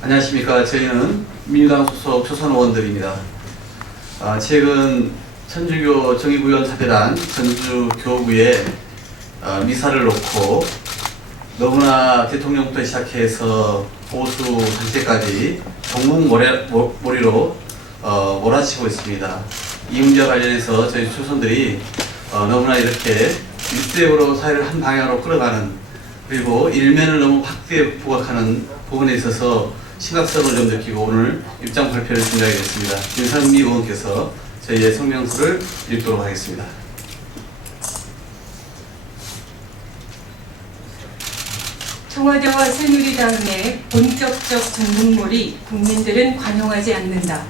안녕하십니까. 저희는 민주당 소속 초선 의원들입니다. 최근 천주교 정의구현 사대단 전주 교구에 미사를 놓고 너무나 대통령부터 시작해서 보수 단체까지 종북몰이로 몰아치고 있습니다. 이 문제와 관련해서 저희 초선들이 너무나 이렇게 일대으로 사회를 한 방향으로 끌어가는, 그리고 일면을 너무 확대에 부각하는 부분에 있어서 심각성을 좀 느끼고 오늘 입장 발표를 준비하게 됐습니다. 윤선미 의원께서 저희의 성명서를 읽도록 하겠습니다. 청와대와 새누리당의 본격적 종북몰이 국민들은 관용하지 않는다.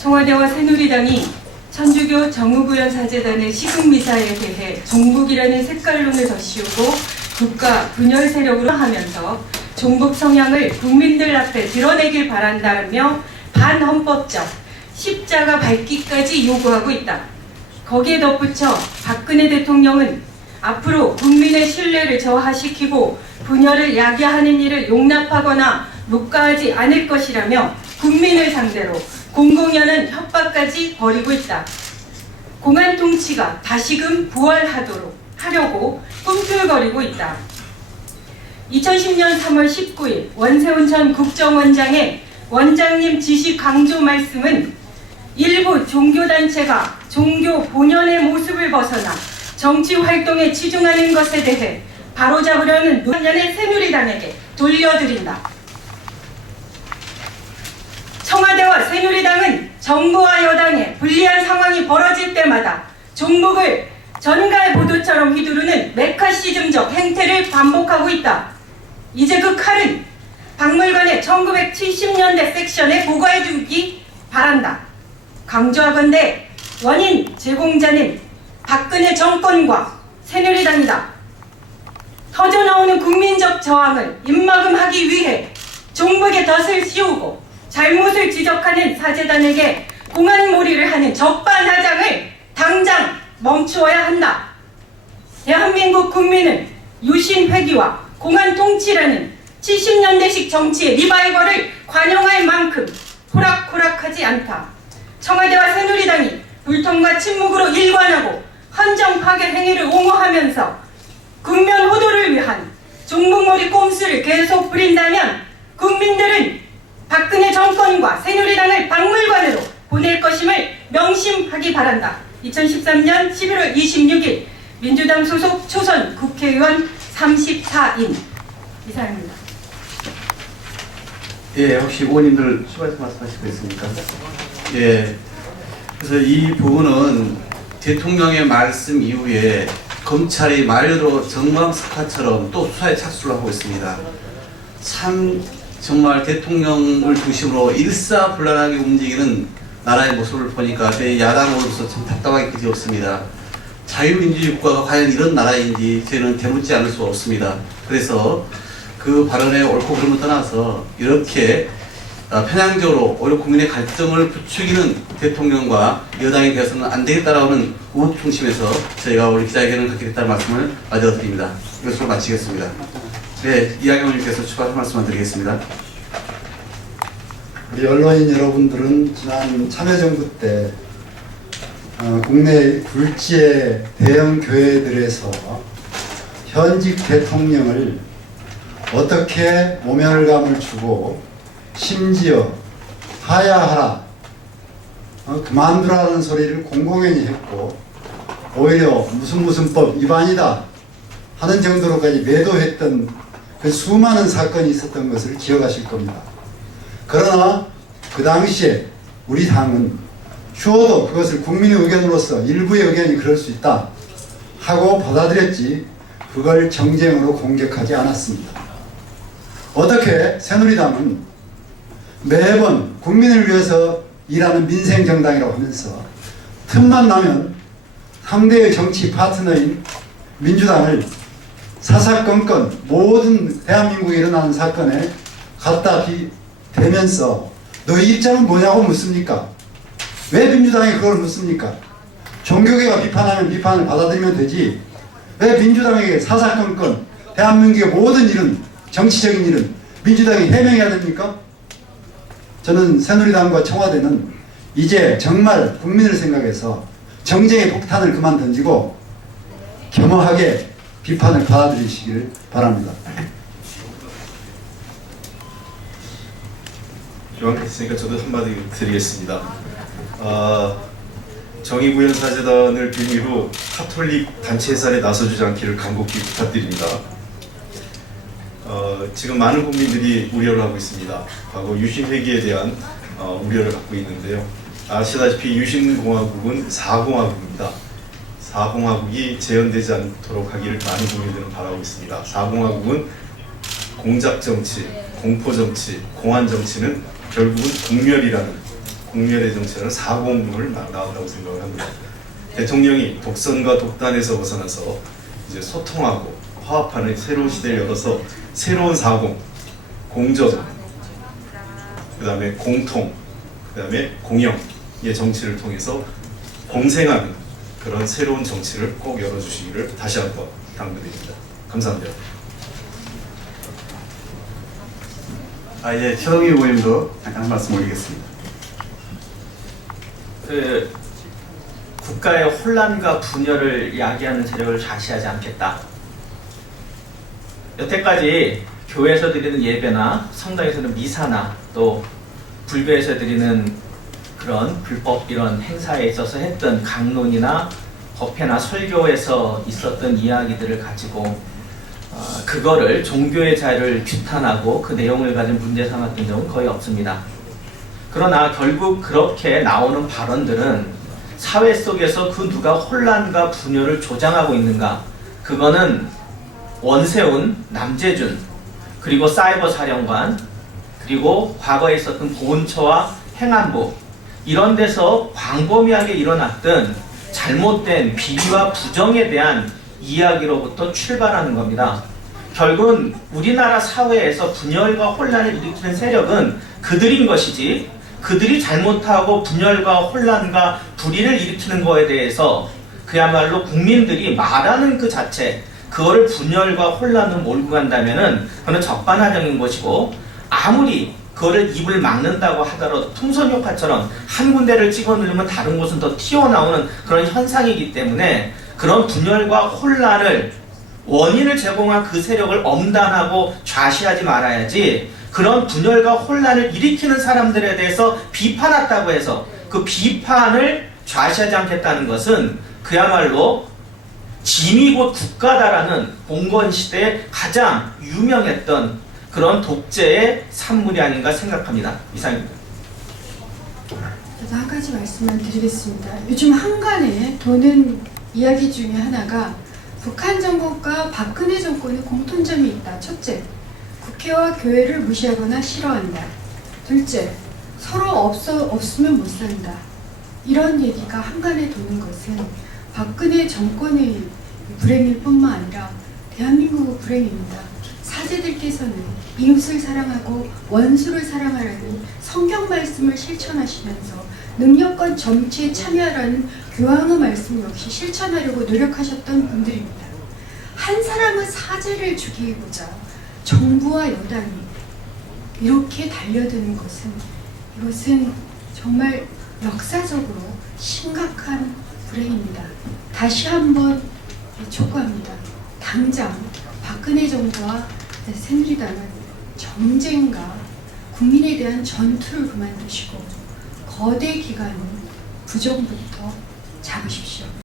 청와대와 새누리당이 천주교 정의구현 사제단의 시국미사에 대해 종북이라는 색깔론을 덧씌우고 국가 분열 세력으로 하면서 종북 성향을 국민들 앞에 드러내길 바란다며 반헌법적 십자가 밟기까지 요구하고 있다. 거기에 덧붙여 박근혜 대통령은 앞으로 국민의 신뢰를 저하시키고 분열을 야기하는 일을 용납하거나 묵과하지 않을 것이라며 국민을 상대로 공공연한 협박까지 벌이고 있다. 공안 통치가 다시금 부활하도록 하려고 꿈틀거리고 있다. 2010년 3월 19일 원세훈 전 국정원장의 원장님 지시 강조 말씀은 일부 종교단체가 종교 본연의 모습을 벗어나 정치 활동에 치중하는 것에 대해 바로잡으려는 노년의 새누리당에게 돌려드린다. 청와대와 새누리당은 정부와 여당의 불리한 상황이 벌어질 때마다 종북을 전갈 보도처럼 휘두르는 메카시즘적 행태를 반복하고 있다. 이제 그 칼은 박물관의 1970년대 섹션에 보관해두기 바란다. 강조하건대 원인 제공자는 박근혜 정권과 새누리당이다. 터져나오는 국민적 저항을 입막음하기 위해 종북의 덫을 씌우고 잘못을 지적하는 사제단에게 공안몰이를 하는 적반하장을 당장 멈추어야 한다. 대한민국 국민은 유신 회귀와 공안 통치라는 70년대식 정치의 리바이벌을 관용할 만큼 호락호락하지 않다. 청와대와 새누리당이 불통과 침묵으로 일관하고 헌정 파괴 행위를 옹호하면서 국면 호도를 위한 종북몰이 꼼수를 계속 부린다면 국민들은 박근혜 정권과 새누리당을 박물관으로 보낼 것임을 명심하기 바란다. 2013년 11월 26일 민주당 소속 초선 국회의원 34인 이사입니다. 예, 혹시 의원님들 추가해서 말씀하실 거 있습니까? 예, 그래서 이 부분은 대통령의 말씀 이후에 검찰이 말 그대로 정광석화처럼 또 수사에 착수를 하고 있습니다. 참 정말 대통령을 중심으로 일사불란하게 움직이는 나라의 모습을 보니까 저희 야당으로서 참 답답하기 그지없습니다. 자유민주주의 국가가 과연 이런 나라인지 저희는 되묻지 않을 수 없습니다. 그래서 그 발언의 옳고 그름을 떠나서 이렇게 편향적으로 오히려 국민의 갈등을 부추기는 대통령과 여당이 되어서는 안 되겠다라는 의혹 중심에서 저희가 오늘 기자회견을 갖게 됐다는 말씀을 마저 드립니다. 이것으로 마치겠습니다. 네, 이하경 의원님께서 추가 말씀을 드리겠습니다. 우리 언론인 여러분들은 지난 참여정부 때 국내 굴지의 대형 교회들에서 현직 대통령을 어떻게 모멸감을 주고 심지어 하야하라, 그만두라는 소리를 공공연히 했고 오히려 무슨 법 위반이다 하는 정도로까지 매도했던 그 수많은 사건이 있었던 것을 기억하실 겁니다. 그러나 그 당시에 우리 당은 추워도 그것을 국민의 의견으로서 일부의 의견이 그럴 수 있다 하고 받아들였지 그걸 정쟁으로 공격하지 않았습니다. 어떻게 새누리당은 매번 국민을 위해서 일하는 민생정당이라고 하면서 틈만 나면 상대의 정치 파트너인 민주당을 사사건건 모든 대한민국에 일어나는 사건에 갖다 대면서 너희 입장은 뭐냐고 묻습니까? 왜 민주당이 그걸 묻습니까? 종교계가 비판하면 비판을 받아들이면 되지 왜 민주당에게 사사건건 대한민국의 모든 일은 정치적인 일은 민주당이 해명해야 됩니까? 저는 새누리당과 청와대는 이제 정말 국민을 생각해서 정쟁의 폭탄을 그만 던지고 겸허하게 비판을 받아들이시기를 바랍니다. 요약했으니까 저도 한마디 드리겠습니다. 정의구현사재단을 빌미로 카톨릭 단체 해산에 나서주지 않기를 간곡히 부탁드립니다. 지금 많은 국민들이 우려를 하고 있습니다. 과거 유신회기에 대한 우려를 갖고 있는데요. 아시다시피 유신공화국은 4공화국입니다. 4공화국이 재현되지 않도록 하기를 많은 국민들은 바라고 있습니다. 4공화국은 공작정치, 공포정치, 공안정치는 결국은 공멸의 정치라는 4공을 나왔다고 생각을 합니다. 대통령이 독선과 독단에서 벗어나서 이제 소통하고 화합하는 새로운 시대를 열어서 새로운 4공, 공정, 그 다음에 공통, 그 다음에 공영의 정치를 통해서 공생하는 그런 새로운 정치를 꼭 열어주시기를 다시 한번 당부드립니다. 감사합니다. 이제 최동희 의원님도 잠깐 한 말씀 올리겠습니다. 국가의 혼란과 분열을 야기하는 세력을 좌시하지 않겠다. 여태까지 교회에서 드리는 예배나 성당에서는 미사나 또 불교에서 드리는 그런 불법 이런 행사에 있어서 했던 강론이나 법회나 설교에서 있었던 이야기들을 가지고 그거를 종교의 자유를 규탄하고 그 내용을 가진 문제 삼았던 적은 거의 없습니다. 그러나 결국 그렇게 나오는 발언들은 사회 속에서 그 누가 혼란과 분열을 조장하고 있는가, 그거는 원세훈, 남재준, 그리고 사이버 사령관, 그리고 과거에 있었던 보훈처와 행안부, 이런 데서 광범위하게 일어났던 잘못된 비리와 부정에 대한 이야기로부터 출발하는 겁니다. 결국은 우리나라 사회에서 분열과 혼란을 일으키는 세력은 그들인 것이지, 그들이 잘못하고 분열과 혼란과 불의를 일으키는 거에 대해서 그야말로 국민들이 말하는 그 자체, 그거를 분열과 혼란으로 몰고 간다면은 그건 적반하장인 것이고, 아무리 그거를 입을 막는다고 하더라도 풍선 효과처럼 한 군데를 찍어 누르면 다른 곳은 더 튀어나오는 그런 현상이기 때문에 그런 분열과 혼란을 원인을 제공한 그 세력을 엄단하고 좌시하지 말아야지, 그런 분열과 혼란을 일으키는 사람들에 대해서 비판했다고 해서 그 비판을 좌시하지 않겠다는 것은 그야말로 짐이 곧 국가다라는 봉건시대에 가장 유명했던 그런 독재의 산물이 아닌가 생각합니다. 이상입니다. 저도 한 가지 말씀을 드리겠습니다. 요즘 한간에 도는 이야기 중에 하나가 북한 정권과 박근혜 정권의 공통점이 있다. 첫째, 국회와 교회를 무시하거나 싫어한다. 둘째, 서로 없으면 못 산다. 이런 얘기가 한간에 도는 것은 박근혜 정권의 불행일 뿐만 아니라 대한민국의 불행입니다. 사제들께서는 이웃을 사랑하고 원수를 사랑하라는 성경 말씀을 실천하시면서 능력과 정치에 참여하라는 교황의 말씀 역시 실천하려고 노력하셨던 분들입니다. 한 사람의 사제를 죽이고자 정부와 여당이 이렇게 달려드는 것은, 이것은 정말 역사적으로 심각한 불행입니다. 다시 한번 촉구합니다. 당장 박근혜 정부와 새누리당은 정쟁과 국민에 대한 전투를 그만두시고 거대 기관은 부정부터 잡으십시오.